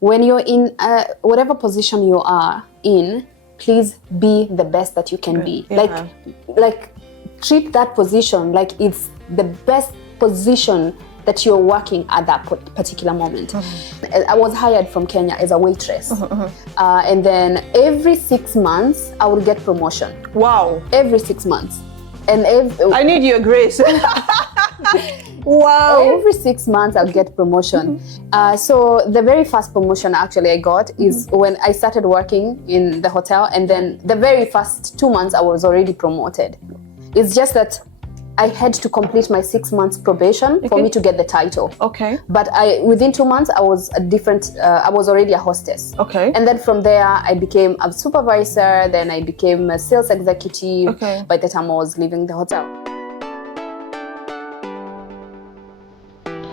when you're in whatever position you are in, please be the best that you can be. Yeah. Like treat that position like it's the best position that you're working at that particular moment. I was hired from Kenya as a waitress. And then every 6 months, I would get promotion. Wow. Every 6 months. And I need your grace. Wow. Every 6 months, I'll get promotion. So the very first promotion actually I got is when I started working in the hotel. And then the very first 2 months, I was already promoted. It's just that I had to complete my 6 months probation for me to get the title. Okay. But within 2 months, I was I was already a hostess. Okay. And then from there, I became a supervisor. Then I became a sales executive. Okay. By the time I was leaving the hotel.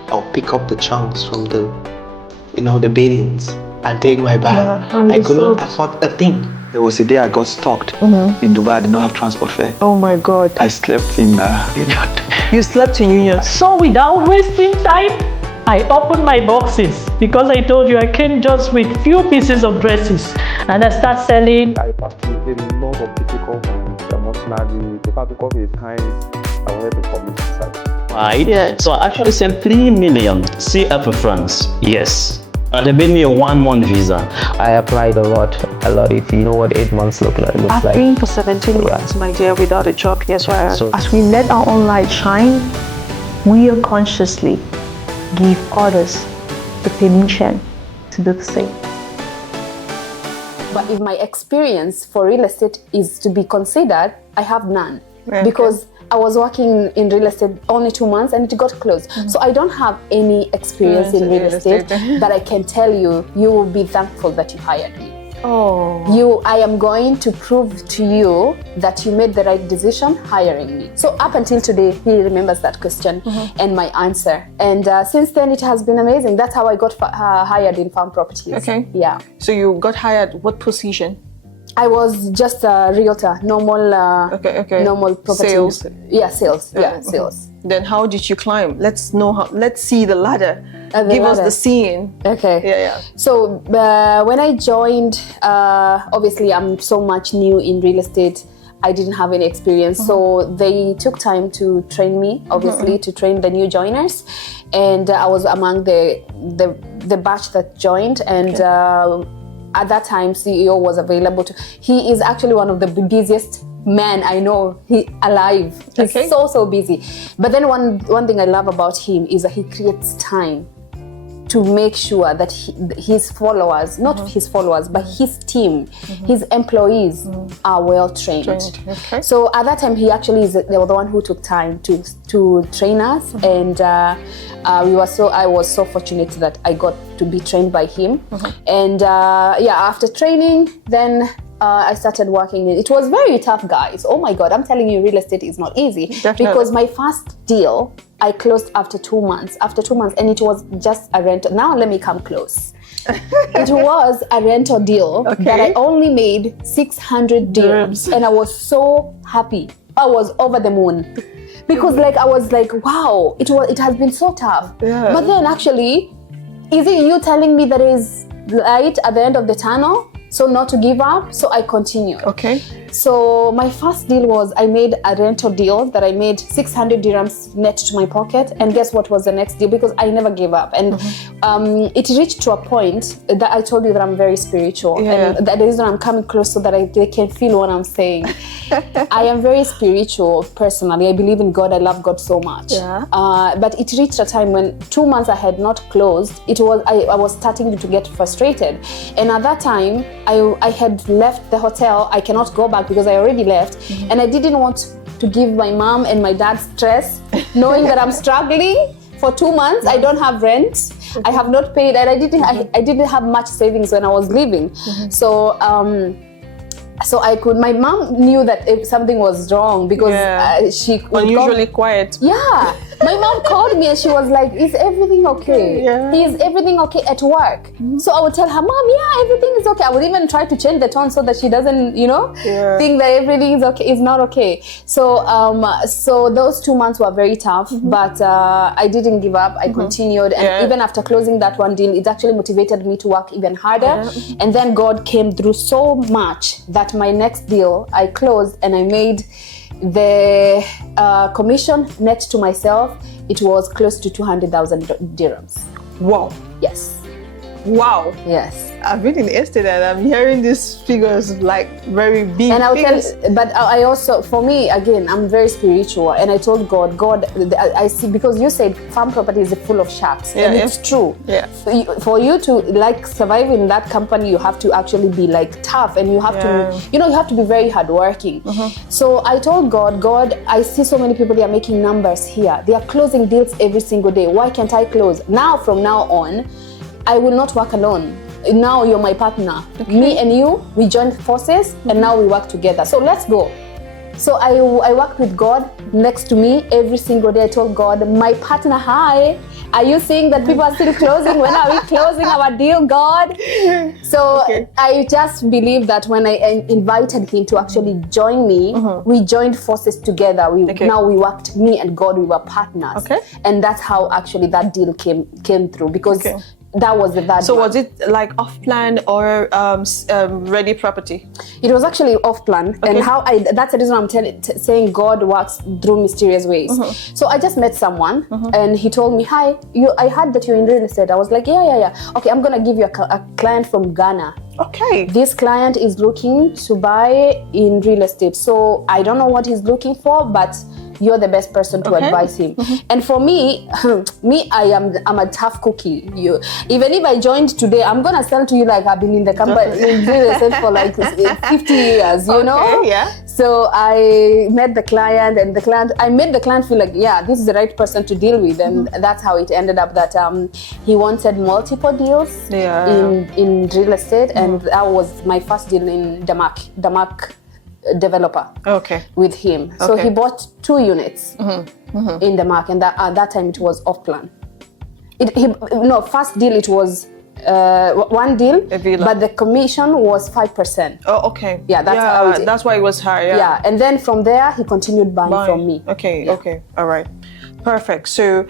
I'll pick up the chunks from the beddings and take my bag. Yeah, I could not afford a thing. There was a day I got stuck in Dubai. I did not have transport fare. Oh my God. I slept in You slept in Union. So without wasting time, I opened my boxes because I told you I came just with few pieces of dresses, and I start selling. I participated in lots of difficult ones, emotionally, the practical time I wanted to commit suicide. Right? Yeah. So I actually sent 3 million CF for France. Yes. And they made me a 1-month visa. I applied a lot. If you know what 8 months look like. I've been for 17 months, my dear, without a job. Yes, right. So, as we let our own light shine, we will consciously give others the permission to do the same. But if my experience for real estate is to be considered, I have none. Okay. Because I was working in real estate only 2 months and it got closed. So I don't have any experience in real estate that I can tell you, you will be thankful that you hired me. Oh. I am going to prove to you that you made the right decision hiring me. So up until today, he remembers that question and my answer. And since then, it has been amazing. That's how I got hired in Fäm Properties. Okay. Yeah. So you got hired, what position? I was just a realtor, normal normal property. Sales. Yeah, sales. Yeah, sales. Then how did you climb? Let's see the ladder. Give us the scene. Okay. Yeah. So when I joined, obviously I'm so much new in real estate. I didn't have any experience, so they took time to train me, obviously, to train the new joiners, and I was among the batch that joined, and. At that time, CEO was available to. He is actually one of the busiest men I know. Alive. He's so busy. But then one thing I love about him is that he creates time to make sure that his followers, not his followers, but his team, his employees are well trained. Okay. So at that time, he actually is the one who took time to train us, and I was so fortunate that I got to be trained by him. And after training, then I started working. It was very tough, guys. Oh my God, I'm telling you, real estate is not easy. Definitely. Because my first deal, I closed after 2 months. And it was just a rental. Now let me come close. It was a rental deal that I only made 600 dirhams, and I was so happy. I was over the moon. Because I was like, wow, it has been so tough. Yeah. But then actually, is it you telling me there is light at the end of the tunnel? So not to give up, so I continued. Okay. So my first deal was I made a rental deal that I made 600 dirhams net to my pocket. And guess what was the next deal? Because I never gave up. And it reached to a point that I told you that I'm very spiritual. Yeah. And that is when I'm coming close so that they can feel what I'm saying. I am very spiritual personally. I believe in God. I love God so much. Yeah. But it reached a time when 2 months I had not closed. I was starting to get frustrated. And at that time, I had left the hotel. I cannot go back because I already left. And I didn't want to give my mom and my dad stress, knowing that I'm struggling for 2 months. I don't have rent. I have not paid, and I didn't have much savings when I was leaving. So my mom knew that if something was wrong because she unusually quiet. Yeah. My mom called me and she was like, is everything okay? Yeah. Is everything okay at work? So I would tell her, Mom, yeah, everything is okay. I would even try to change the tone so that she doesn't, think that everything is okay. It's not okay. So so those 2 months were very tough, but I didn't give up. I continued, and even after closing that one deal, it actually motivated me to work even harder. And then God came through so much that my next deal I closed, and I made the commission net to myself. It was close to 200,000 dirhams. Wow. Yes. Wow. Yes. I've been in estate and I'm hearing these figures like very big. And I'll figures. but I also, for me, again, I'm very spiritual, and I told God, I see, because you said Fäm Properties is full of sharks, and it's true. Yeah. For you to like survive in that company, you have to actually be like tough, and you have to, you have to be very hardworking. So I told God, I see so many people, they are making numbers here. They are closing deals every single day. Why can't I close? Now, from now on, I will not work alone. Now you're my partner. Me and you, we joined forces, and now we work together. So let's go. So I worked with God next to me every single day. I told God, my partner, hi, are you seeing that people are still closing? When are we closing our deal, God? So I just believe that when I invited him to actually join me, we joined forces together. Now we worked, me and God, we were partners. And that's how actually that deal came through, because that was the bad. So one. was it like off plan or ready property? It was actually off plan, and that's the reason I'm saying God works through mysterious ways. So I just met someone, and he told me, "Hi, I heard that you're in real estate." I was like, "Yeah. Okay, I'm gonna give you a client from Ghana." Okay. This client is looking to buy in real estate, so I don't know what he's looking for, but you're the best person to advise him. And for me, I'm a tough cookie. Even if I joined today, I'm gonna sell to you like I've been in the company in real estate for like 50 years, you know? Yeah. So I met the client, and I made the client feel like, yeah, this is the right person to deal with, and that's how it ended up that he wanted multiple deals in real estate, and that was my first deal in Damak developer with him. So he bought 2 units in the mark, and at that time it was off plan. First deal it was one deal, but the commission was 5%. Oh, okay. Yeah, that's why it was high. Yeah, and then from there he continued buying from me. Okay, all right, perfect. So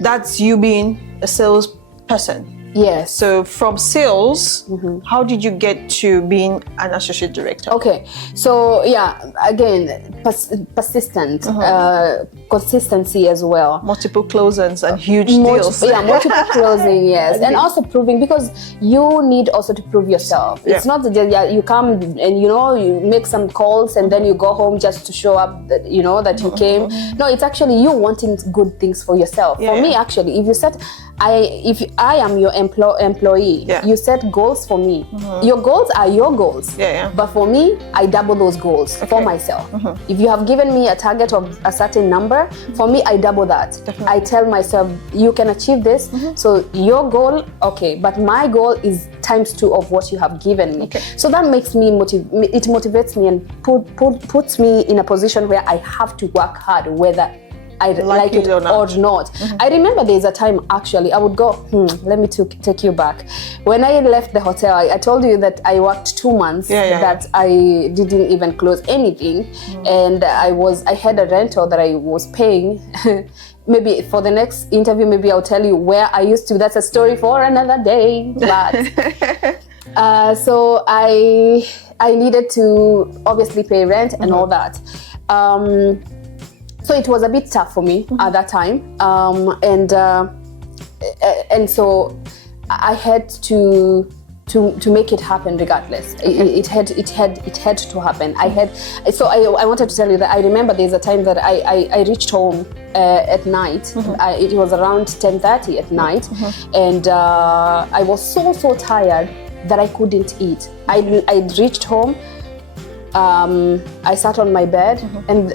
that's you being a salesperson. Yes. So from sales, how did you get to being an associate director? Okay. So again, persistent, consistency as well. Multiple closings and huge deals. Multiple closing, yes. And also proving, because you need also to prove yourself. It's not that you come and you make some calls and then you go home just to show up that that you came. No, it's actually you wanting good things for yourself. For me, actually, if you said if I am your employee, you set goals for me. Your goals are your goals. But for me, I double those goals for myself. If you have given me a target of a certain number, for me, I double that. I tell myself, you can achieve this. So your goal, but my goal is ×2 of what you have given me. So that makes me it motivates me and puts me in a position where I have to work hard, whether I like it or not. I remember there's a time actually I would go, let me take you back. When I left the hotel, I told you that I worked 2 months that I didn't even close anything. And I had a rental that I was paying. Maybe for the next interview, maybe I'll tell you where I used to. That's a story for another day. But so I needed to obviously pay rent and all that. So it was a bit tough for me at that time, and so I had to make it happen regardless. It had to happen. I wanted to tell you that I remember there's a time that I reached home at night. It was around 10:30 at night, and I was so tired that I couldn't eat. I reached home. I sat on my bed, and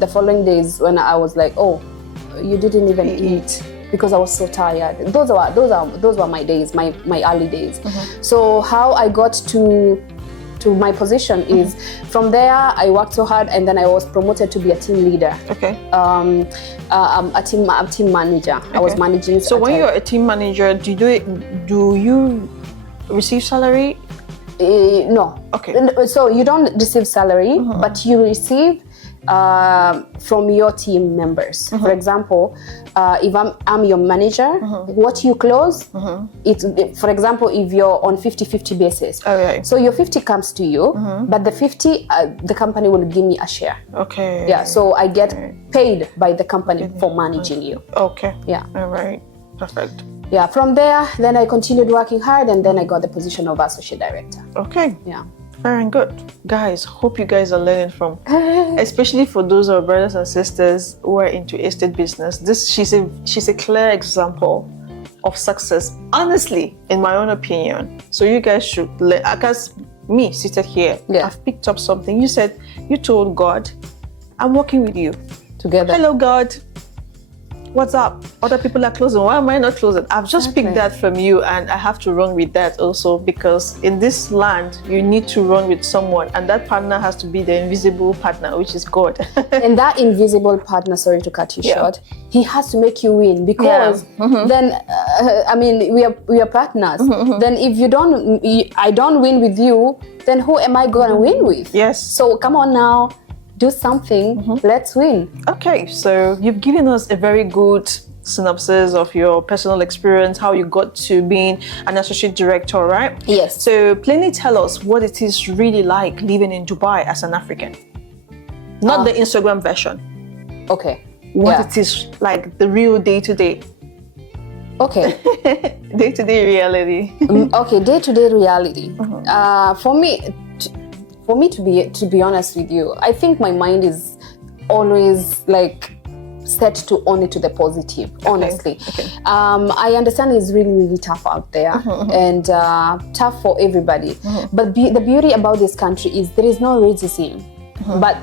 the following days when I was like, oh, you didn't even eat, because I was so tired. Those were my days, my early days. So how I got to to my position is from there I worked so hard and then I was promoted to be a team leader. Okay. A team manager. I was managing. So when you're a team manager, do you receive salary? No. Okay. So you don't receive salary, but you receive from your team members. For example, if I'm your manager, what you close, for example, if you're on 50-50 basis, so your 50 comes to you, but the 50, the company will give me a share. Okay. Yeah, so I get paid by the company for managing you. Okay. Yeah. All right. Perfect. Yeah, from there, then I continued working hard and then I got the position of associate director. Okay. Yeah. Very good. Guys, hope you guys are learning from, especially for those of our brothers and sisters who are into estate business. She's a clear example of success, honestly, in my own opinion. So you guys should learn. Because me, seated here, I've picked up something. You told God, I'm working with you. Together. Hello, God. What's up? Other people are closing. Why am I not closing? I've just picked that from you and I have to run with that also, because in this land, you need to run with someone and that partner has to be the invisible partner, which is God. And that invisible partner, sorry to cut you short, he has to make you win because then, I mean, we are partners. Then if I don't win with you, then who am I going to win with? Yes. So come on now. Do something, let's win. Okay, so you've given us a very good synopsis of your personal experience, how you got to being an associate director, right? Yes. So plainly tell us what it is really like living in Dubai as an African. Not the Instagram version. Okay. What it is like, the real day-to-day. Okay. Day-to-day reality. Okay, day-to-day reality. For me to be honest with you, I think my mind is always like set to only to the positive, honestly. Okay. I understand it's really, really tough out there and tough for everybody. But the beauty about this country is there is no racism. But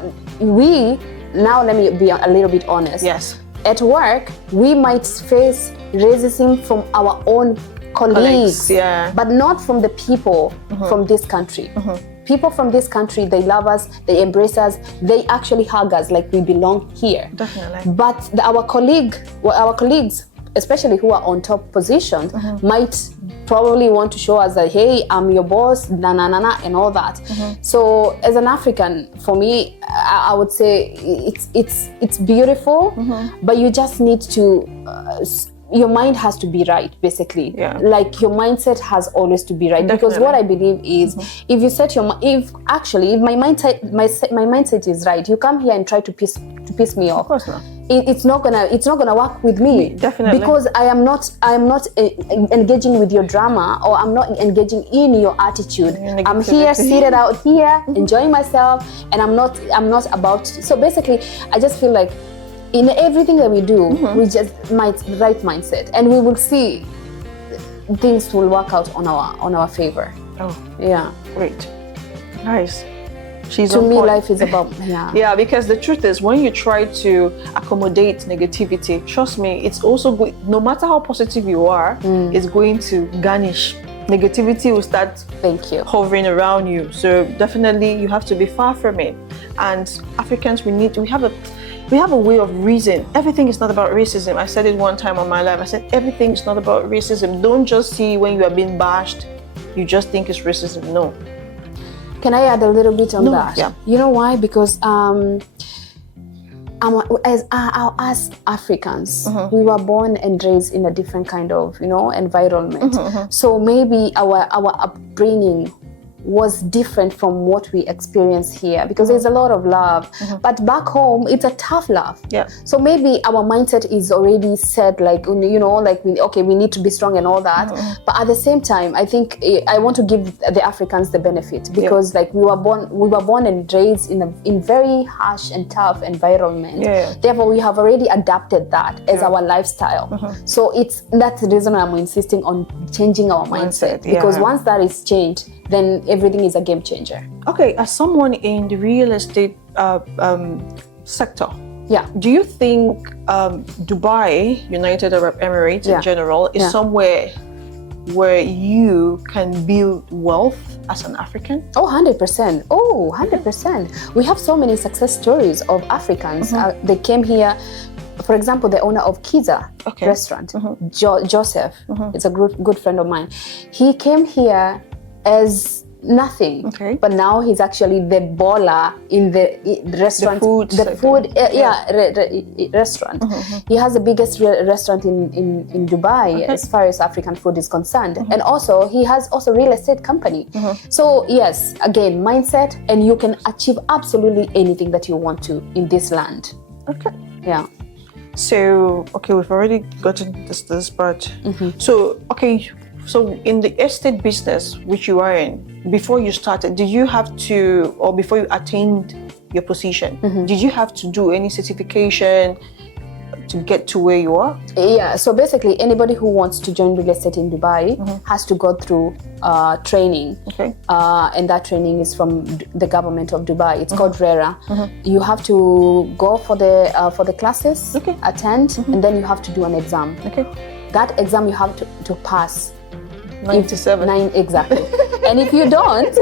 now let me be a little bit honest. Yes. At work, we might face racism from our own colleagues, but not from the people from this country. People from this country, they love us, they embrace us, they actually hug us like we belong here. Definitely. But our colleagues, especially who are on top positions, might probably want to show us that, hey, I'm your boss, and all that. So as an African, for me, I would say it's beautiful, but you just need to your mind has to be right, basically. Like your mindset has always to be right. Definitely. Because what I believe is, if you set your if my mindset is right, you come here and try to piss me off. Of course not. It's not gonna work with me. Definitely. Because I am not engaging with your drama, or I'm not engaging in your attitude. I'm here, seated out here, enjoying myself, and I'm not about. So basically, I just feel like, in everything that we do, we just right mindset, and we will see things will work out on our favor. Oh, yeah, great, nice. She's to on me, point. life is about yeah. Because the truth is, when you try to accommodate negativity, trust me, it's also good. No matter how positive you are, it's going to garnish. Negativity will start hovering around you. So definitely, you have to be far from it. And Africans, we have a way of reason. Everything is not about racism. I said it one time on my live. I said, everything is not about racism. Don't just see when you are being bashed, you just think it's racism. No. Can I add a little bit on that? Yeah. You know why? Because as Africans, we were born and raised in a different kind of, environment. So maybe our upbringing was different from what we experience here, because there's a lot of love, but back home it's a tough love. So maybe our mindset is already set, like we need to be strong and all that, but at the same time, I think I want to give the Africans the benefit, because like we were born and raised in very harsh and tough environment. Therefore we have already adapted that as our lifestyle. So that's the reason I'm insisting on changing our mindset, because once that is changed, then everything is a game changer. Okay, as someone in the real estate sector, do you think Dubai, United Arab Emirates in general, is somewhere where you can build wealth as an African? Oh, 100%. Oh, 100%. We have so many success stories of Africans. They came here, for example, the owner of Kiza restaurant, Joseph, it's a good friend of mine. He came here as nothing, but now he's actually the baller in the restaurant, restaurant. He has the biggest restaurant in Dubai as far as African food is concerned, and also he has also real estate company. So yes, again, mindset, and you can achieve absolutely anything that you want to in this land. Yeah. So we've already gotten this part. So in the estate business which you are in, before you started, did you have to, or before you attained your position, did you have to do any certification to get to where you are? Yeah, so basically anybody who wants to join real estate in Dubai has to go through training. And that training is from the government of Dubai. It's called RERA. You have to go for the classes, attend, and then you have to do an exam. That exam you have to pass. 97. Exactly. And if you don't,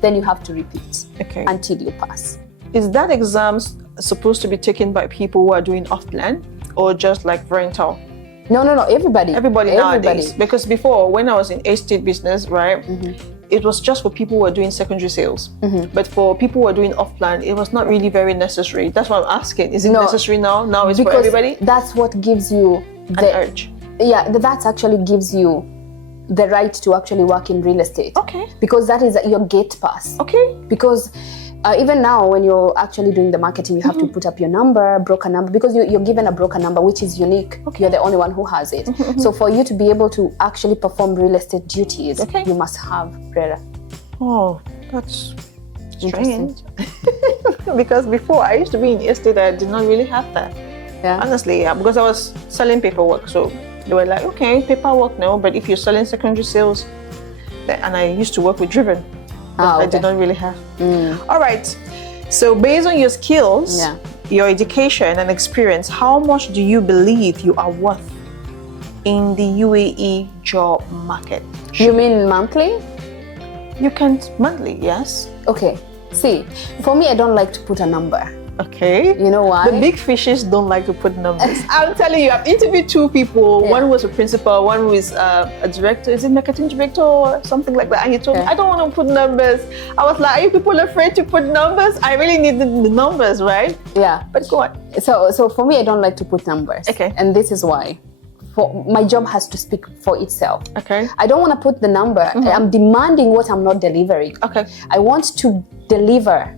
then you have to repeat until you pass. Is that exam supposed to be taken by people who are doing off-plan or just like rental? No, everybody nowadays. Because before, when I was in estate business, right, it was just for people who are doing secondary sales. But for people who are doing off-plan, it was not really very necessary. That's why I'm asking. Is it necessary now? Now it's for everybody? That's what gives you the urge. Yeah, that actually gives you the right to actually work in real estate. Because that is your gate pass. Because even now, when you're actually doing the marketing, you have to put up your number, broker number, because you're given a broker number, which is unique. You're the only one who has it. So for you to be able to actually perform real estate duties, you must have RERA. Oh, that's strange. Because before, I used to be in estate, I did not really have that. Honestly, because I was selling paperwork. So they were like, okay, paperwork now, but if you're selling secondary sales, and I used to work with Driven, I did not really have. All right. So based on your skills, your education and experience, how much do you believe you are worth in the UAE job market? You mean monthly? You can monthly, yes. Okay. See, for me, I don't like to put a number. You know why? The big fishes don't like to put numbers. I'm telling you, I've interviewed two people. One was a principal, one was a director. Is it marketing director or something like that? And he told me, I don't want to put numbers. I was like, are you people afraid to put numbers? I really need the numbers, right? Yeah. But go on. So for me, I don't like to put numbers. And this is why. My job has to speak for itself. I don't want to put the number. I'm demanding what I'm not delivering. I want to deliver.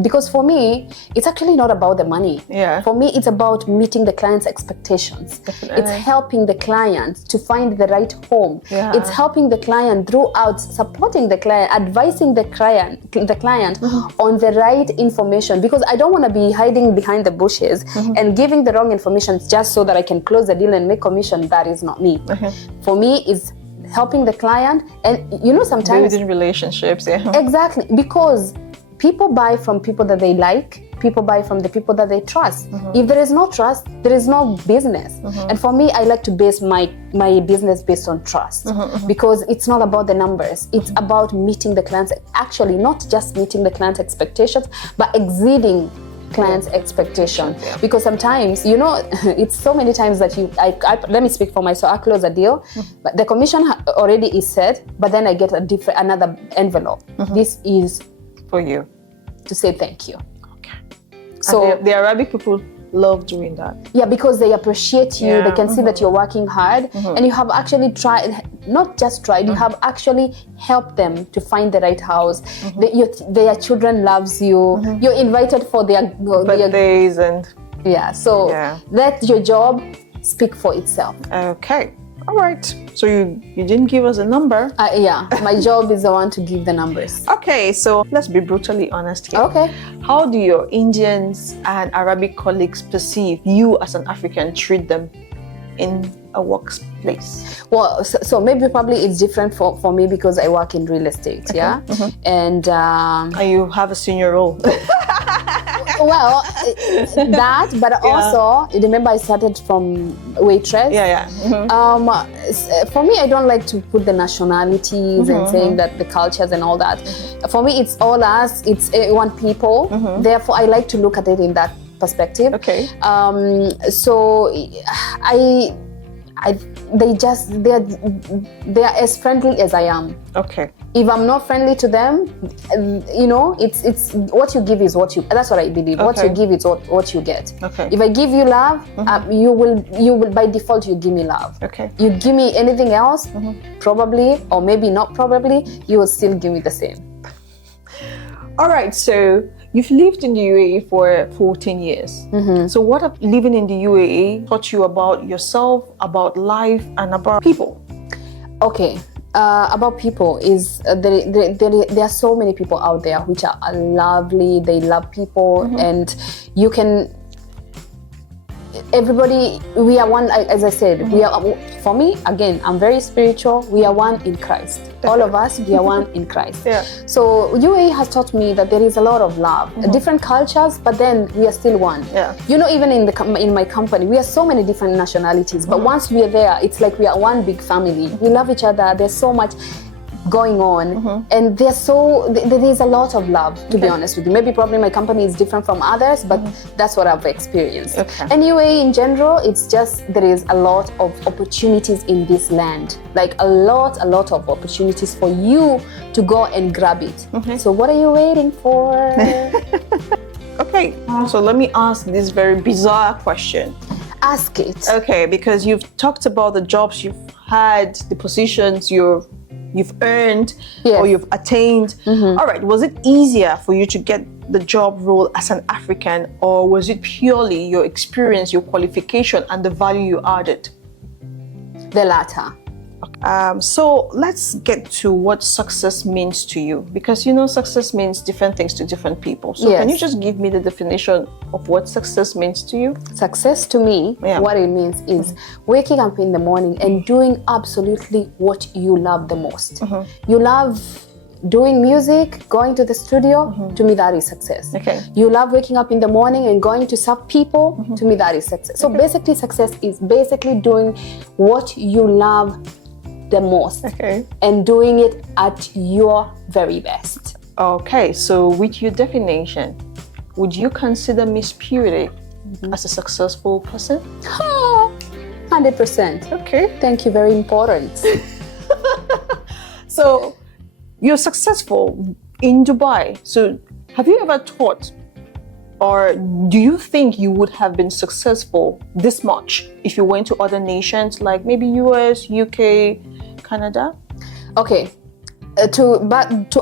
Because for me, it's actually not about the money. For me, it's about meeting the client's expectations. It's helping the client to find the right home. It's helping the client throughout, supporting the client, advising the client on the right information. Because I don't want to be hiding behind the bushes and giving the wrong information just so that I can close the deal and make commission. That is not me. For me, it's helping the client, and sometimes building relationships. Exactly, because people buy from people that they like. People buy from the people that they trust. If there is no trust, there is no business. And for me, I like to base my business based on trust, because it's not about the numbers. It's about meeting the clients. Actually, not just meeting the client's expectations, but exceeding client's expectation. Because sometimes, it's so many times that let me speak for myself. I close a deal, but the commission already is set, but then I get another envelope. This is for you to say thank you. So the Arabic people love doing that. Yeah, because they appreciate you. They can see that you're working hard, and you have actually not just tried, you have actually helped them to find the right house. Their children loves you. You're invited for their birthdays and let your job speak for itself. All right. So you didn't give us a number. My job is the one to give the numbers. So let's be brutally honest here. How do your Indians and Arabic colleagues perceive you as an African, treat them in a workplace? Well, so maybe probably it's different for me because I work in real estate, and you have a senior role. Well, that, but also remember I started from waitress. For me, I don't like to put the nationalities and saying that the cultures and all that. For me, it's all us. It's one people. Therefore, I like to look at it in that perspective. Okay. So they're as friendly as I am. Okay. If I'm not friendly to them, it's what you give is what you. That's what I believe. Okay. What you give is what you get. Okay. If I give you love, you will by default you give me love. Okay. You give me anything else, probably or maybe not probably, you will still give me the same. All right. So you've lived in the UAE for 14 years. So what have living in the UAE taught you about yourself, about life, and about people? Okay. About people is there are so many people out there which are lovely. They love people, and you can. Everybody, we are one. As I said, we are. For me, again, I'm very spiritual. We are one in Christ. All of us, we are one in Christ. Yeah. So UAE has taught me that there is a lot of love, different cultures, but then we are still one. Yeah. Even in my company, we are so many different nationalities, but once we are there, it's like we are one big family. We love each other. There's so much going on, and there is a lot of love, to be honest with you. Maybe probably my company is different from others, but that's what I've experienced. Okay. And UAE in general, it's just there is a lot of opportunities in this land, like a lot of opportunities for you to go and grab it. So what are you waiting for? Okay, so let me ask this very bizarre question. Ask it. Okay, because you've talked about the jobs you've had, the positions you've earned, Yes. or you've attained. All right, was it easier for you to get the job role as an African, or was it purely your experience, your qualification, and the value you added? The latter. So let's get to what success means to you, because success means different things to different people. So Yes. can you just give me the definition of what success means to you? Success to me, what it means is waking up in the morning and doing absolutely what you love the most. You love doing music, going to the studio, to me that is success. Okay. You love waking up in the morning and going to serve people, to me that is success. So basically success is basically doing what you love the most, and doing it at your very best. Okay, so with your definition, would you consider Miss Purity as a successful person? 100%. Okay. Thank you, very important. So you're successful in Dubai. So have you ever thought, or do you think you would have been successful this much if you went to other nations like maybe US, UK, Canada? Okay. To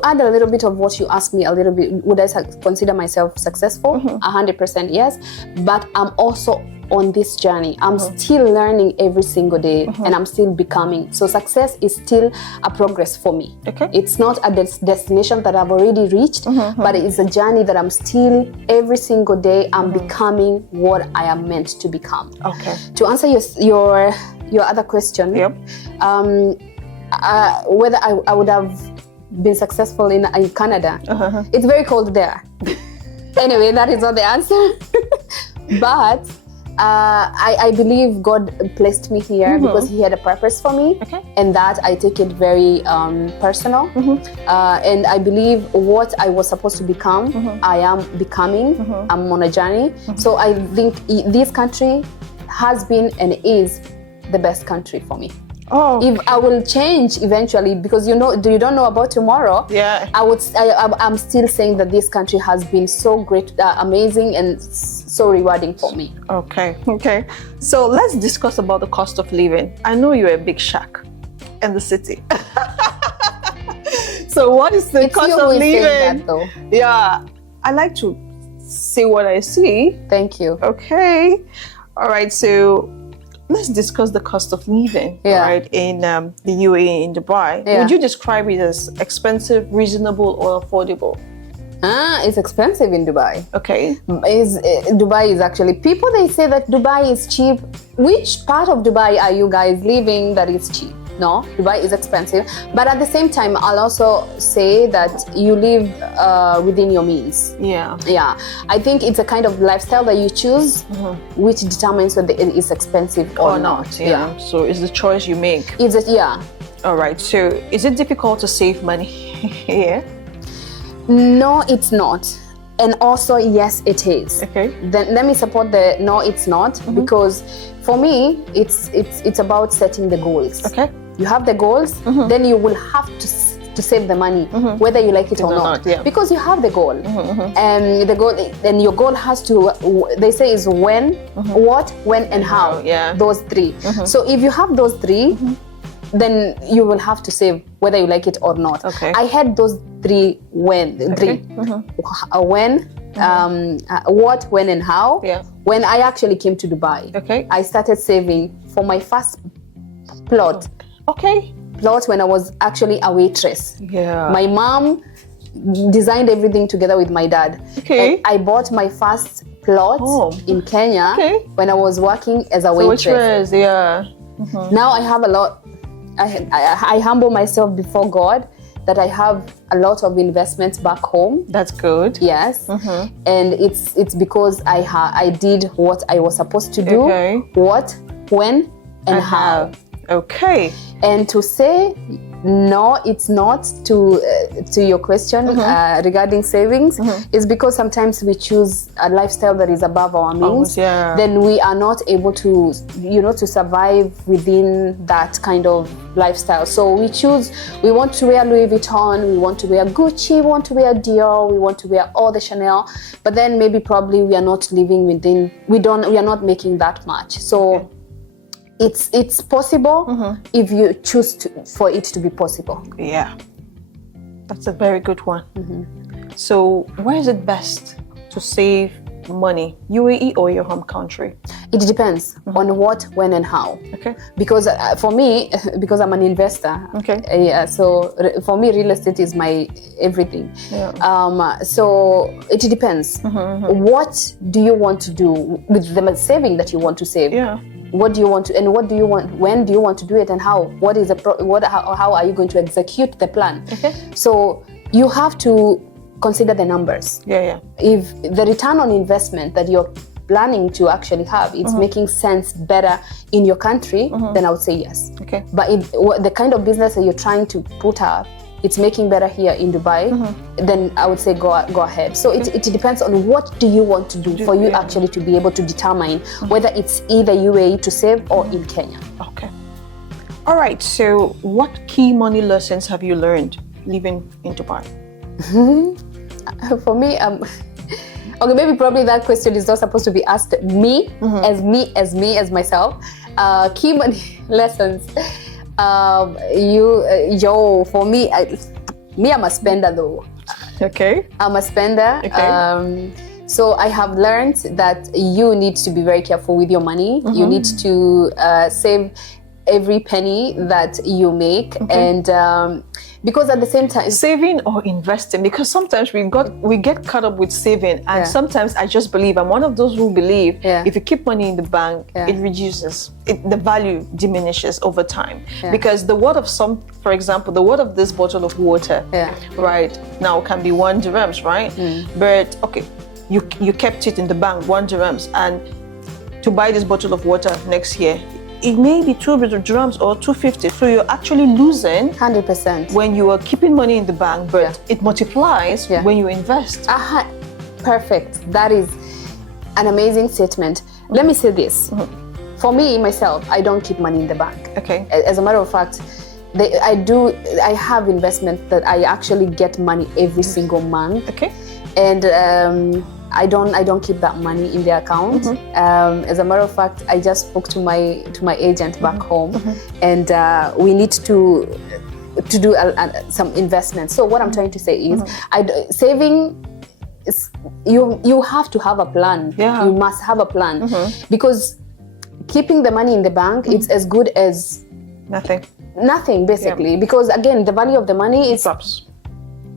add a little bit of what you asked me a little bit, would I consider myself successful? 100% yes. But I'm also on this journey. I'm still learning every single day, and I'm still becoming. So success is still a progress for me. Okay. It's not a destination that I've already reached, but it's a journey that I'm still, every single day, I'm becoming what I am meant to become. Okay. To answer your other question, whether I would have been successful in Canada, it's very cold there. Anyway, that is not the answer. But I believe God placed me here because He had a purpose for me, and that I take it very personal. And I believe what I was supposed to become, I am becoming. I'm on a journey. So I think this country has been and is the best country for me. Oh, if I will change eventually, because you don't know about tomorrow. Yeah. I'm still saying that this country has been so great, amazing, and so rewarding for me. Okay. So let's discuss about the cost of living. I know you're a big shack in the city. So what is the cost of living? That, though. Yeah, I like to say what I see. Thank you. Okay. All right. So let's discuss the cost of living, right, in the UAE, in Dubai. Yeah. Would you describe it as expensive, reasonable, or affordable? It's expensive in Dubai. Okay. Dubai is actually, people they say that Dubai is cheap. Which part of Dubai are you guys living that is cheap? No, Dubai is expensive. But at the same time, I'll also say that you live within your means. Yeah. Yeah, I think it's a kind of lifestyle that you choose, which determines whether it is expensive or not. Yeah. So it's the choice you make. Yeah. All right. So is it difficult to save money here? No, it's not. And also, yes, it is. Okay. Then let me support the no, it's not, because for me, it's about setting the goals. Okay. You have the goals, then you will have to save the money, whether you like it or not. Yeah. Because you have the goal. And the goal, then your goal has to, they say, is when, what, when, and how. Yeah. Those three. So if you have those three, then you will have to save whether you like it or not. Okay. I had those three when, when, what, when, and how. Yeah. When I actually came to Dubai, Okay. I started saving for my first plot Okay. when I was actually a waitress. Yeah. My mom designed everything together with my dad. Okay. And I bought my first plot in Kenya when I was working as a waitress. Yeah. Now I have a lot. I humble myself before God that I have a lot of investments back home. That's good. Yes, and it's because I did what I was supposed to do. Okay. What, when, and how. Okay. And to say no, it's not to your question regarding savings is because sometimes we choose a lifestyle that is above our means. Then we are not able to, to survive within that kind of lifestyle. So we want to wear Louis Vuitton, we want to wear Gucci, we want to wear Dior, we want to wear all the Chanel, but then probably we are not living within, we are not making that much. So it's possible if you choose for it to be possible. Yeah, that's a very good one. So where is it best to save money, UAE or your home country? It depends on what, when, and how. Okay. Because for me, because I'm an investor. Okay. So for me, real estate is my everything. Yeah. So it depends. What do you want to do with the saving that you want to save? Yeah. What do you want to, and what do you want, when do you want to do it, and how? What is how are you going to execute the plan? Okay. So you have to consider the numbers. Yeah. If the return on investment that you're planning to actually have, it's making sense better in your country, then I would say yes. Okay. But if the kind of business that you're trying to put up, it's making better here in Dubai, then I would say go ahead. So it depends on what do you want to do for you actually to be able to determine whether it's either UAE to save or in Kenya. Okay. All right. So what key money lessons have you learned living in Dubai? For me, okay, maybe probably that question is not supposed to be asked as myself. Key money lessons. For me, I'm a spender though. Okay. I'm a spender. Okay. So I have learned that you need to be very careful with your money. You need to save every penny that you make, and because at the same time, saving or investing, because sometimes we get caught up with saving, and sometimes I just believe, I'm one of those who believe if you keep money in the bank, it reduces, the value diminishes over time, because the worth of for example, the worth of this bottle of water right now can be 1 dirhams, right? But okay, you kept it in the bank 1 dirhams, and to buy this bottle of water next year, it may be 200 dirhams or 250. So you're actually losing 100% when you are keeping money in the bank, but it multiplies when you invest. Perfect. That is an amazing statement. Let me say this. For me, myself, I don't keep money in the bank. Okay. As a matter of fact, I have investments that I actually get money every single month. Okay. And I don't keep that money in the account. As a matter of fact, I just spoke to my agent back home, and we need to do some investments. So what I'm trying to say is, saving is, you have to have a plan. You must have a plan, because keeping the money in the bank, it's as good as nothing basically, because again, the value of the money is drops.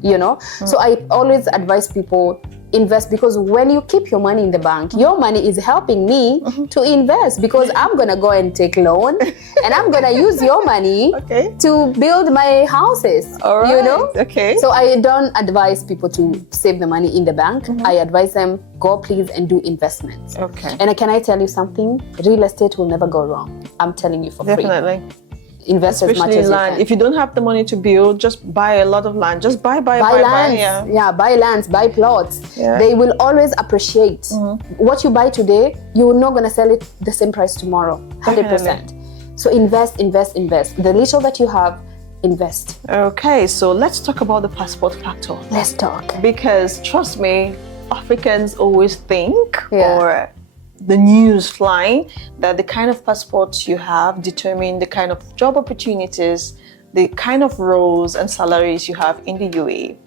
So I always advise people invest, because when you keep your money in the bank, your money is helping me to invest, because I'm gonna go and take loan and I'm gonna use your money to build my houses. All right. You know? Okay. So I don't advise people to save the money in the bank. I advise them, go please and do investments. Okay. And can I tell you something? Real estate will never go wrong. I'm telling you for free. Definitely. Invest as much Especially as land. you can. If you don't have the money to build, just buy a lot of land. Just buy. Buy lands, Yeah. buy lands, buy plots. Yeah. They will always appreciate. What you buy today, you're not gonna sell it the same price tomorrow. 100%. So invest. The little that you have, invest. Okay, so let's talk about the passport factor. Let's talk. Because trust me, Africans always think, Yeah. or the news flying, that the kind of passports you have determine the kind of job opportunities, the kind of roles and salaries you have in the UAE.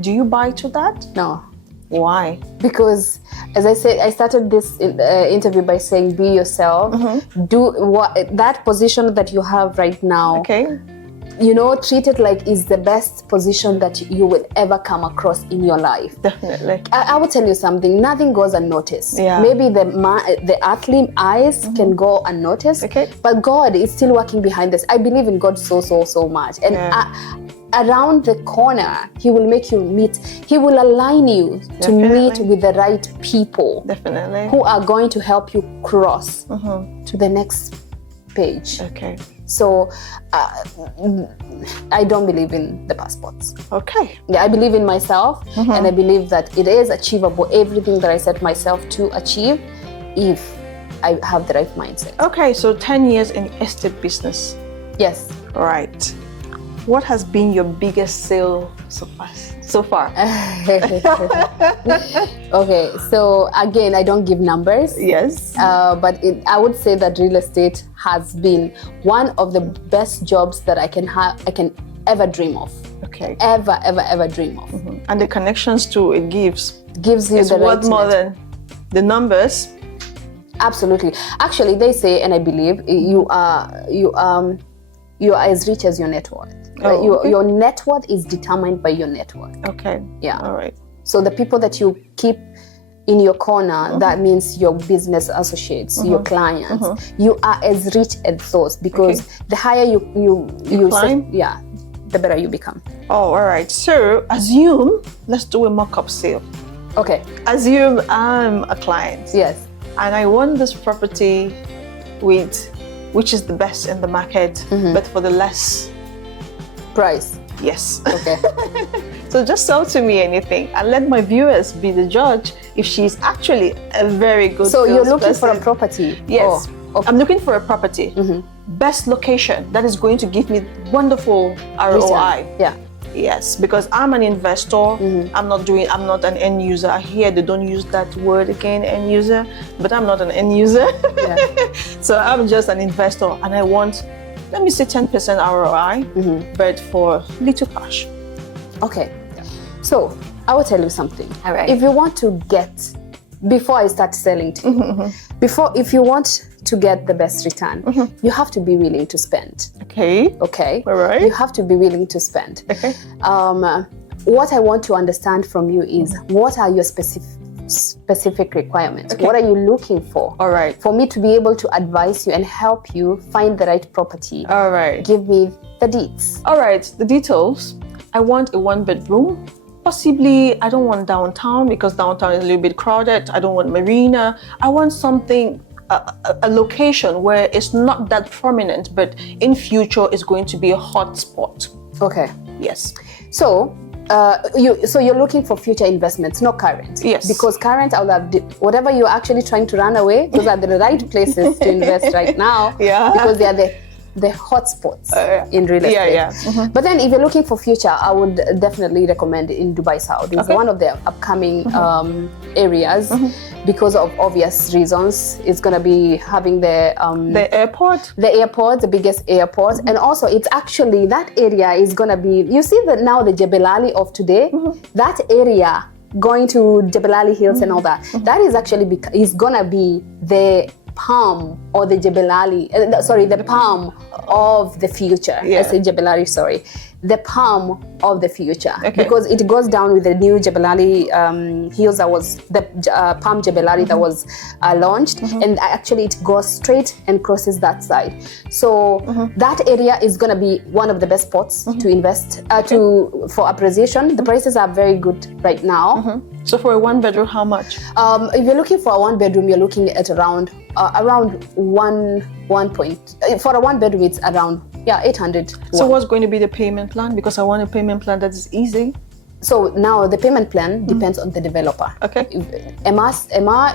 Do you buy to that? No. Why? Because, as I said, I started this interview by saying, be yourself. Do what that position that you have right now. Okay. You know, treat it like it's the best position that you will ever come across in your life. Definitely. I will tell you something. Nothing goes unnoticed. Yeah. Maybe the earthly eyes can go unnoticed. Okay. But God is still working behind this. I believe in God so much. And around the corner, He will make you meet. He will align you to meet with the right people. Definitely. Who are going to help you cross to the next page. Okay. So I don't believe in the passports. Okay. Yeah, I believe in myself, and I believe that it is achievable, everything that I set myself to achieve, if I have the right mindset. Okay, so 10 years in estate business. Yes. Right. What has been your biggest sale so far? Okay, so again, I don't give numbers. Yes. But I would say that real estate has been one of the best jobs that I can ever dream of. Okay. Ever dream of. And the connections too it gives Gives you it's the right worth more than the numbers. Absolutely. Actually, they say, and I believe, you are as rich as your net worth. Your net worth is determined by your net worth. Okay. Yeah. All right. So the people that you keep in your corner, that means your business associates, your clients. You are as rich as those, because the higher you climb? the better you become. Oh, all right. So assume, let's do a mock-up sale. Okay. Assume I'm a client. Yes. And I want this property which is the best in the market, but for the less Price. Yes. Okay. So just sell to me anything and let my viewers be the judge if she's actually a very good So you're looking salesperson. for a property? Yes. Oh, okay. I'm looking for a property. Best location that is going to give me wonderful ROI. Yeah. Yes, because I'm an investor. I'm not an end user. I hear they don't use that word again, end user, but I'm not an end user. Yeah. So I'm just an investor, and I want, let me say 10% ROI, but for little cash. Okay. So I will tell you something. All right. If you want to get, before I start selling to you, if you want to get the best return, you have to be willing to spend. Okay. Okay. All right. You have to be willing to spend. Okay. What I want to understand from you is, what are your specific requirements? Okay. What are you looking for? All right. For me to be able to advise you and help you find the right property. All right. Give me the deets. All right. The details. I want a 1-bedroom. Possibly, I don't want downtown because downtown is a little bit crowded. I don't want marina. I want something, a location where it's not that prominent, but in future is going to be a hot spot. Okay. Yes. So, you're looking for future investments, not current. Yes. Because current, I'll have whatever you're actually trying to run away, those are the right places to invest right now. Yeah. Because they are the hot spots in real estate. Yeah. But then if you're looking for future, I would definitely recommend in Dubai South. It's one of the upcoming areas because of obvious reasons. It's going to be having the airport. The airport, the biggest airport. And also it's actually, that area is going to be, you see that now the Jebel Ali of today, that area going to Jebel Ali Hills and all that, that is actually, is going to be the palm or the Jebel Ali, the palm of the future. Yeah. I say Jebel Ali, sorry. the palm of the future, Okay. because it goes down with the new Jebel Ali hills that was the Palm Jebel Ali that was launched, and actually it goes straight and crosses that side. So that area is gonna be one of the best spots to invest for appreciation. The prices are very good right now. So for a 1-bedroom, how much? If you're looking for a 1-bedroom, you're looking at around for a 1-bedroom, it's around 800. So what's going to be the payment plan? Because I want a payment plan that is easy. So now the payment plan depends on the developer. Okay. Emma,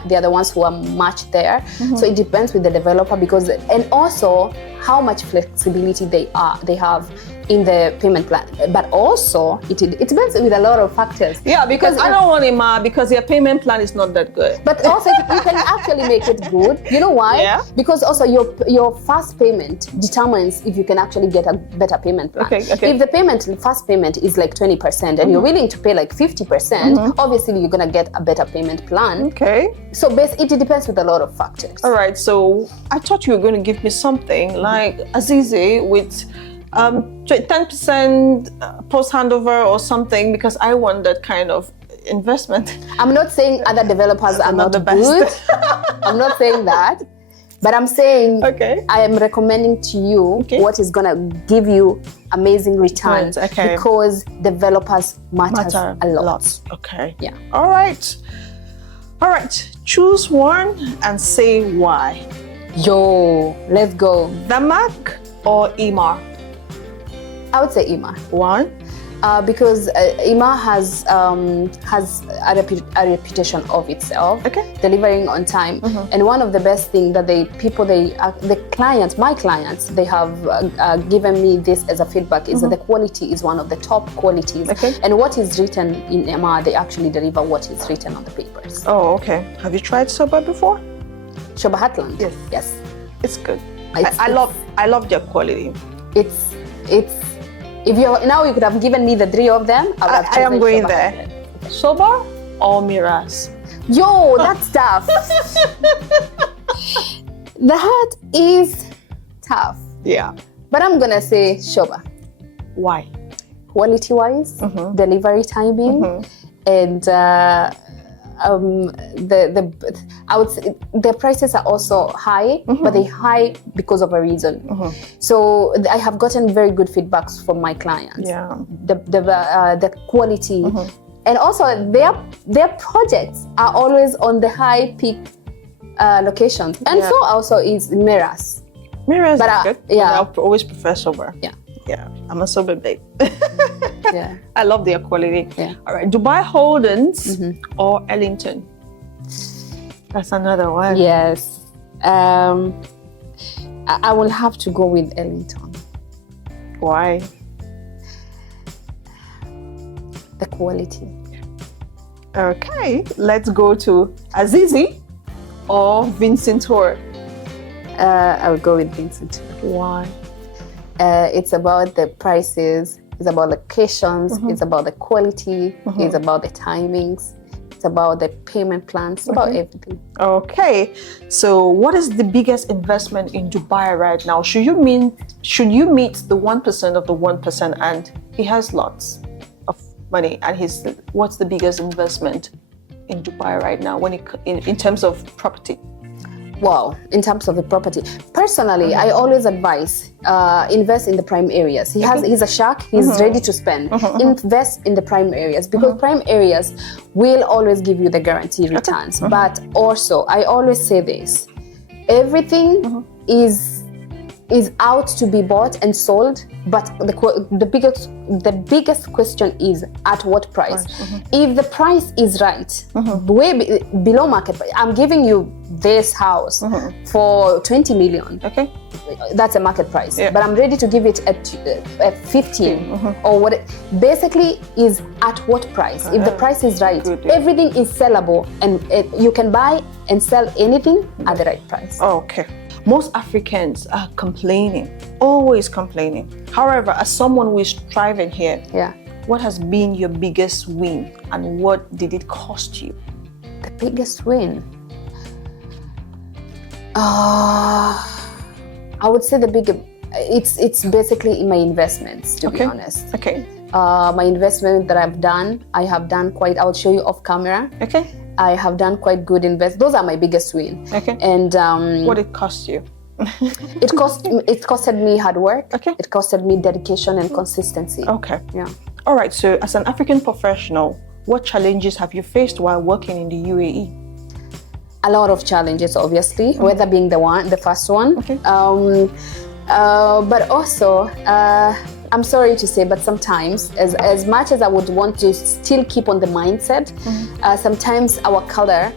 they are the ones who are matched there. So it depends with the developer, and also how much flexibility they have in the payment plan. But also it depends with a lot of factors. Yeah, because I don't want Emma because your payment plan is not that good. But also you can actually make it good. You know why? Yeah. Because also your first payment determines if you can actually get a better payment plan. Okay. If the first payment is like 20% and you're willing to pay like 50%, obviously you're gonna get a better payment plan. Okay. So it depends with a lot of factors. All right. So I thought you were going to give me something like Azizi with 10% post handover or something, because I want that kind of investment. I'm not saying other developers are not the best. good. I'm not saying that. But I'm saying Okay. I am recommending to you what is going to give you amazing returns. Okay. Because developers matter a lot. Okay. Yeah. All right. Choose one and say why. Yo, let's go. Damak or Imar? I would say Ima. One. Because Ima has a reputation of itself, delivering on time. And one of the best things that my clients, they have given me this as a feedback is that the quality is one of the top qualities. And what is written in Ima, they actually deliver what is written on the papers. Oh, okay. Have you tried Soba before? Shoba Heartland? Yes. Yes. It's good. I love their quality. It's if you could have given me the 3 of them, I am going there. Soba or Miras? Yo, that's tough. That is tough. Yeah. But I'm gonna say Shoba. Why? Quality-wise, delivery timing, and I would say the prices are also high, but they're high because of a reason. So I have gotten very good feedbacks from my clients. Yeah. The quality, and also their projects are always on the high peak locations, and so also is Miras. Miras is good. Yeah. I always prefer Soba. Yeah, I'm a Soba babe. Yeah. I love their quality. Yeah. All right, Dubai Holdings or Ellington? That's another one. Yes. I will have to go with Ellington. Why? The quality. Okay, let's go to Azizi or Vincent Tor. I will go with Vincent. Why? It's about the prices, it's about locations, it's about the quality, it's about the timings, it's about the payment plans, it's about everything. Okay, so what is the biggest investment in Dubai right now? Should you meet the 1% of the 1%, and he has lots of money, and what's the biggest investment in Dubai right now in terms of property? Wow, in terms of the property. Personally, I always advise invest in the prime areas. He's a shark, he's ready to spend. Invest in the prime areas, because prime areas will always give you the guaranteed returns. But also, I always say this, everything is out to be bought and sold, but the biggest question is at what price. If the price is right, way below market price, I'm giving you this house for 20 million. Okay, that's a market price, but I'm ready to give it at 15 or what. Basically, is at what price. If the price is right, everything is sellable, and you can buy and sell anything at the right price. Okay. Most Africans are complaining, always complaining. However, as someone who is thriving here, what has been your biggest win, and what did it cost you? The biggest win? I would say the It's basically in my investments, to be honest. Okay. My investment that I've done, I have done quite. I'll show you off camera. Okay. I have done quite good Those are my biggest win. Okay. And what it cost you? It costed me hard work. Okay. It costed me dedication and consistency. Okay. Yeah. All right. So, as an African professional, what challenges have you faced while working in the UAE? A lot of challenges, obviously. Weather being the first one. Okay. But also, I'm sorry to say, but sometimes, as much as I would want to still keep on the mindset, sometimes our color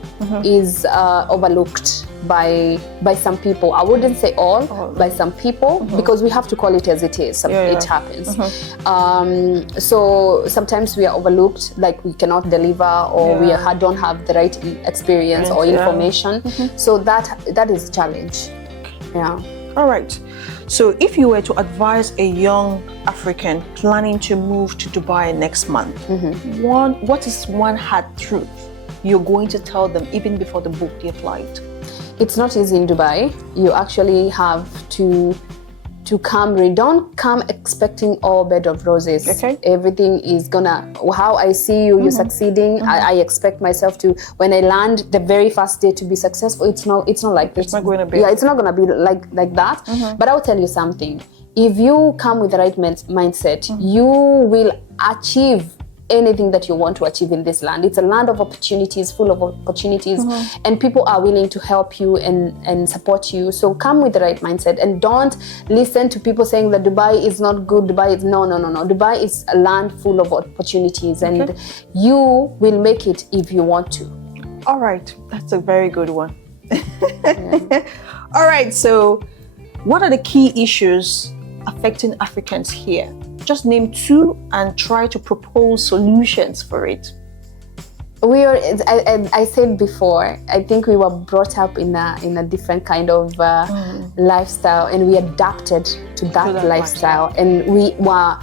is overlooked by some people. I wouldn't say all, by some people, because we have to call it as it is. It happens. So sometimes we are overlooked, like we cannot deliver, or we don't have the right experience or information. So that is a challenge. Yeah. All right. So if you were to advise a young African planning to move to Dubai next month, what is one hard truth you're going to tell them even before they book their flight? It's not easy in Dubai. You actually have to come. Don't come expecting all bed of roses. Okay. Everything is gonna. How I see you, you're succeeding. I expect myself to. When I land the very first day to be successful. It's not like this. It's not going to be. Yeah, it's not gonna be like that. But I'll tell you something. If you come with the right mindset, you will achieve anything that you want to achieve in this land. It's a land of opportunities, full of opportunities, and people are willing to help you and support you. So come with the right mindset and don't listen to people saying that Dubai is not good. Dubai is no. Dubai is a land full of opportunities, and you will make it if you want to. All right, that's a very good one. All right, so what are the key issues affecting Africans here? Just name two and try to propose solutions for it. I said before, I think we were brought up in a different kind of lifestyle, and we adapted to that lifestyle. And we were,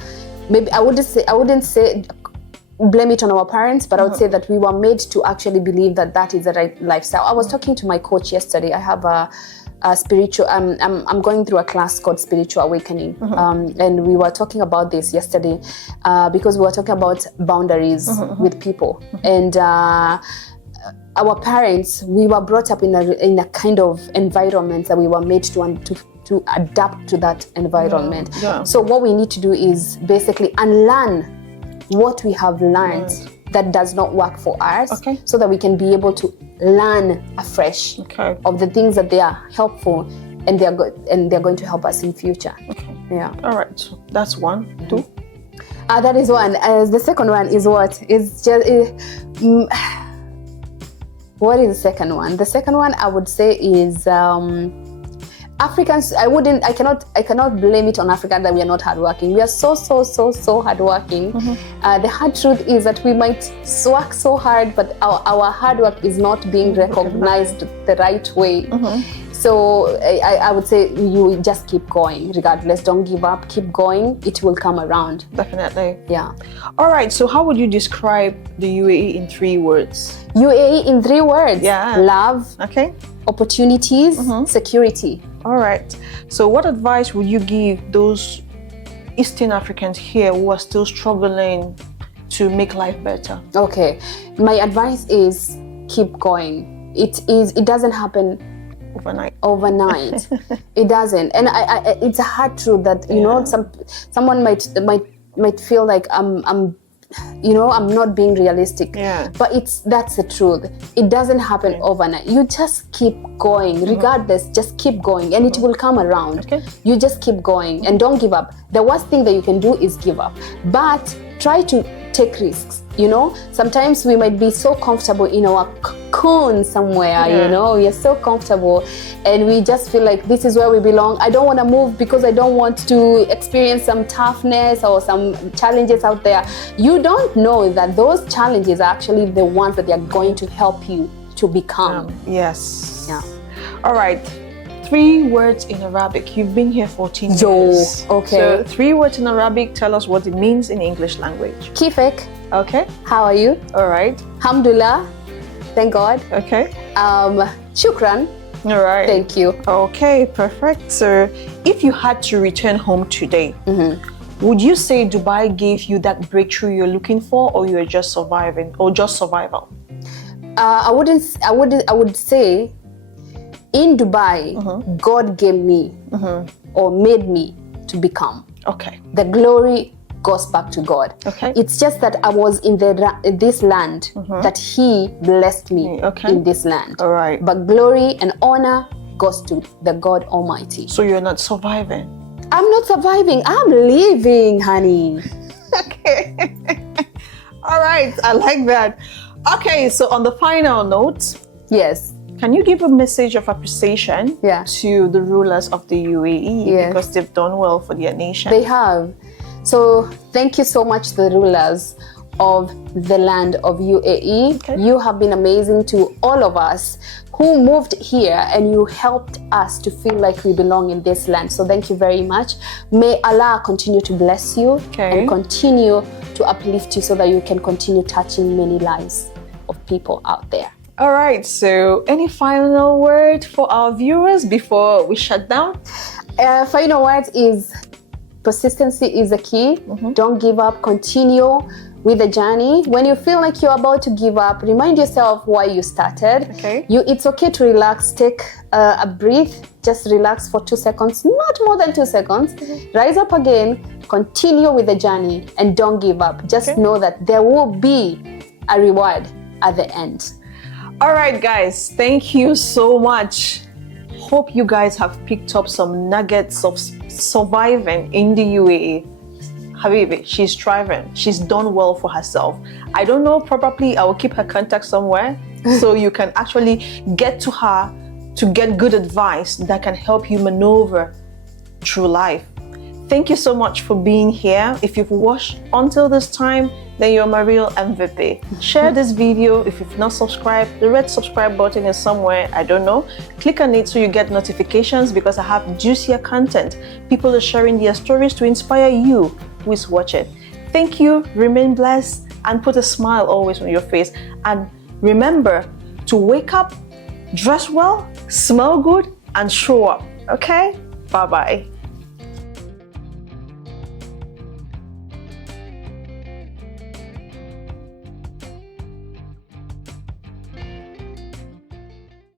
maybe I wouldn't say blame it on our parents, but I would say that we were made to actually believe that is the right lifestyle. I was talking to my coach yesterday. I have a spiritual. I'm going through a class called Spiritual Awakening, and we were talking about this yesterday because we were talking about boundaries with people, and our parents. We were brought up in a kind of environment that we were made to adapt to that environment. So what we need to do is basically unlearn what we have learned that does not work for us, so that we can be able to learn afresh of the things that they are helpful and they're good and they're going to help us in future. Yeah. All right. So that's one. Two. That is one. The second one is what? It's just what is the second one? The second one I would say is Africans. I cannot blame it on Africans that we are not hardworking. We are so hardworking. The hard truth is that we might work so hard, but our hard work is not being recognized the right way. So I would say you just keep going regardless. Don't give up. Keep going. It will come around. Definitely. Yeah. All right. So how would you describe the UAE in 3 words? UAE in 3 words. Yeah. Love. Okay. Opportunities. Security. All right. So what advice would you give those Eastern Africans here who are still struggling to make life better? Okay. My advice is keep going. It doesn't happen overnight. It doesn't. And it's a hard truth that you know someone might feel like I'm not being realistic. But that's the truth. It doesn't happen overnight. You just keep going regardless. Just keep going and it will come around. You just keep going and don't give up. The worst thing that you can do is give up, but try to take risks. Sometimes we might be so comfortable in our cocoon somewhere. We are so comfortable and we just feel like this is where we belong. I don't want to move because I don't want to experience some toughness or some challenges out there. You don't know that those challenges are actually the ones that they are going to help you to become. Yes. Yeah. All right. 3 words in Arabic. You've been here 14 years. Okay. So 3 words in Arabic. Tell us what it means in English language. Kifek. Okay. How are you? All right. Alhamdulillah. Thank God. Okay. Shukran. All right. Thank you. Okay, perfect. So, if you had to return home today, would you say Dubai gave you that breakthrough you're looking for, or you're just surviving, or just survival? I would say in Dubai, God gave me or made me to become. Okay. The glory goes back to God. Okay. It's just that I was in this land that He blessed me in this land. All right. But glory and honor goes to the God Almighty. So you're not surviving. I'm not surviving. I'm living, honey. Okay. All right. I like that. Okay. So on the final note, Yes. can you give a message of appreciation to the rulers of the UAE because they've done well for their nation? They have. So thank you so much to the rulers of the land of UAE. Okay. You have been amazing to all of us who moved here, and you helped us to feel like we belong in this land. So thank you very much. May Allah continue to bless you and continue to uplift you so that you can continue touching many lives of people out there. All right. So any final word for our viewers before we shut down? Final words is persistency is the key. Don't give up. Continue with the journey. When you feel like you're about to give up, remind yourself why you started. Okay. It's okay to relax. Take a breath. Just relax for 2 seconds, not more than 2 seconds. Rise up again. Continue with the journey and don't give up. Just know that there will be a reward at the end. All right, guys. Thank you so much. Hope you guys have picked up some nuggets of surviving in the UAE. Habibi, she's thriving. She's done well for herself. I don't know, probably I will keep her contact somewhere so you can actually get to her to get good advice that can help you maneuver through life. Thank you so much for being here. If you've watched until this time, then you're my real MVP. Share this video. If you've not subscribed, the red subscribe button is somewhere, I don't know. Click on it so you get notifications because I have juicier content. People are sharing their stories to inspire you who is watching. Thank you, remain blessed, and put a smile always on your face. And remember to wake up, dress well, smell good, and show up. Okay? Bye-bye.